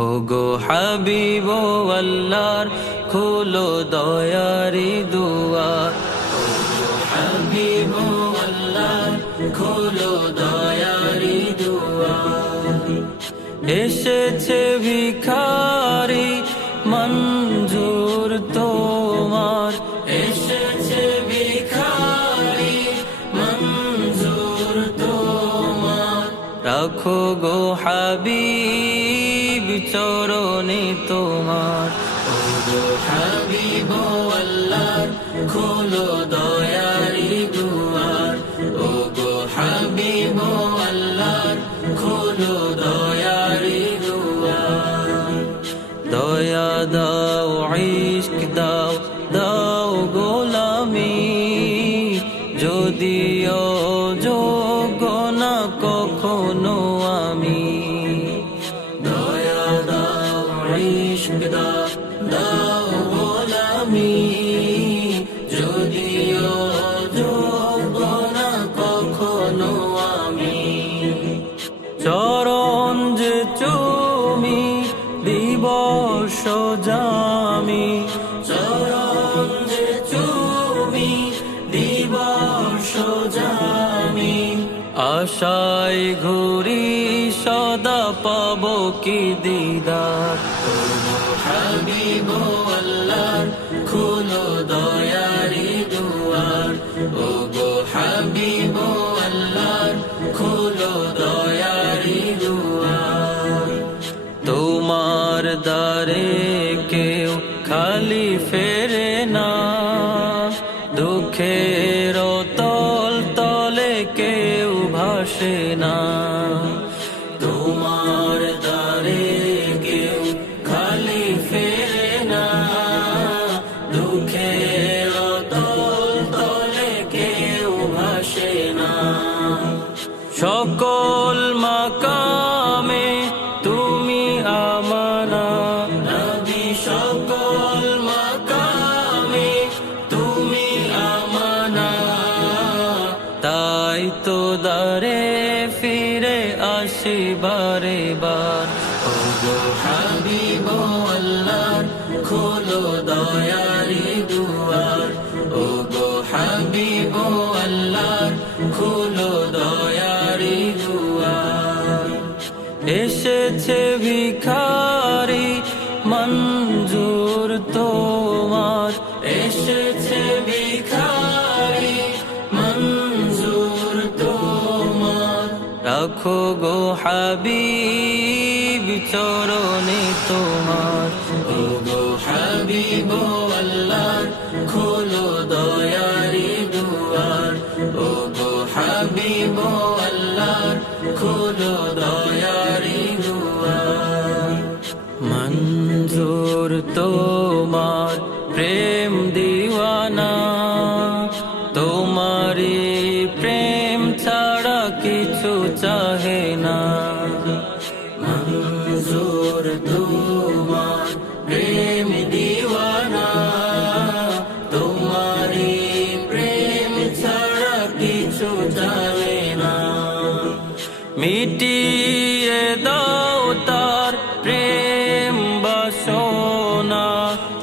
ও গো হাবিব আল্লাহর খোলো দয়ারি দুয়ার, ও গো হাবিব আল্লাহর খোলো দয়ারি দুয়ার। এসেছে ভিখারি মঞ্জুর তোমার, এসেছে ভিখারি মঞ্জুর তোমার। রাখো গো হাবিব চরণে তোমার, ও গো হাবিব আল্লাহর খোলো দয়ারি দুয়ার, ও গো হাবিব আল্লাহর খোলো দয়ারি দুয়ার। দয়া দাও ইশক দাও দাও গোলামি, যদিও যোগ্য না কখনো আমি। দয়া দাও ইশক দাও দাও গোলামি, যদিও যোগ্য না কখনো আমি। চরণ যে চুমি দিবস জামি, চরণ যে চুমি দিবস জামি। আশায় ঘুরি সদা পাব কি দিদার, ও গো হাবিব আল্লাহর খোলো দয়ারি দুয়ার, ও গো হাবিব আল্লাহর খোলো দয়ারি দুয়ার। তোমার দ্বারে কেউ খালি ফেরে না, দুঃখের তল তলে কেউ ভাসে না। তোমার দ্বারে কেউ খালি ফেরে না, দুঃখের তল তলে কেউ ভাসে না। সকল মাকামে তুমি আমানা নবী, সকল মাকামে তুমি আমানা। তাই তো দারে ফিরে আসি বারে বার, ও গো হাবিব আল্লাহর খোলো দয়ারি দুয়ার, ও গো হাবিব আল্লাহর খোলো দয়ারি দুয়ার। এসেছে ভিখারি মঞ্জুর তোমার, এসেছে ভিখারি মঞ্জুর তোমার। রাখো গো হাবিব চরণে তোমার, ও গো হাবিব আল্লাহর খোলো দয়ারি দুয়ার, ও গো হাবিব আল্লাহর খোলো দয়ারি দুয়ার। মঞ্জুর তোমার প্রেম দিওয়ানা, তোমারি প্রেম ছাড়া কিছু চাহে না। মঞ্জুর তোমার প্রেম দিওয়ানা, তোমারি প্রেম ছাড়া কিছু চাহে না। মিটিয়ে দাও তার প্রেম বাসনা,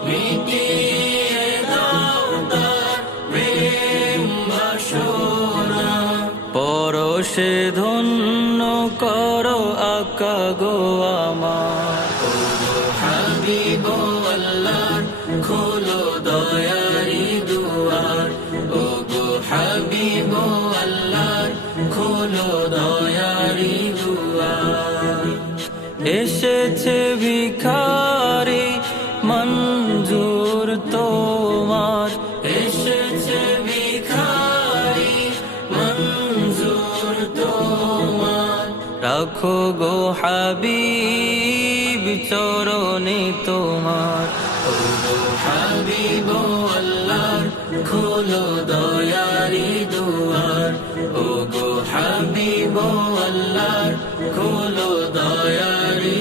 মিটিয়ে দাও তার প্রেম বাসনা। পরশে ধন্য করো আকা গো আমার, ও গো হাবিব আল্লাহর খোলো দয়ারি দুয়ার, ও গো হাবিব আল্লাহর খোলো দয়ারি দুয়ার। এসেছে ভিখারি মঞ্জুর তোমার, এসেছে ভিখারি মঞ্জুর তোমার। রাখো গো হাবিব চরণে তোমার, ও গো হাবিব আল্লাহর খোলো দয়ারি দুয়ার, ও গো হাবিব আল্লাহর খোলো দয়ারি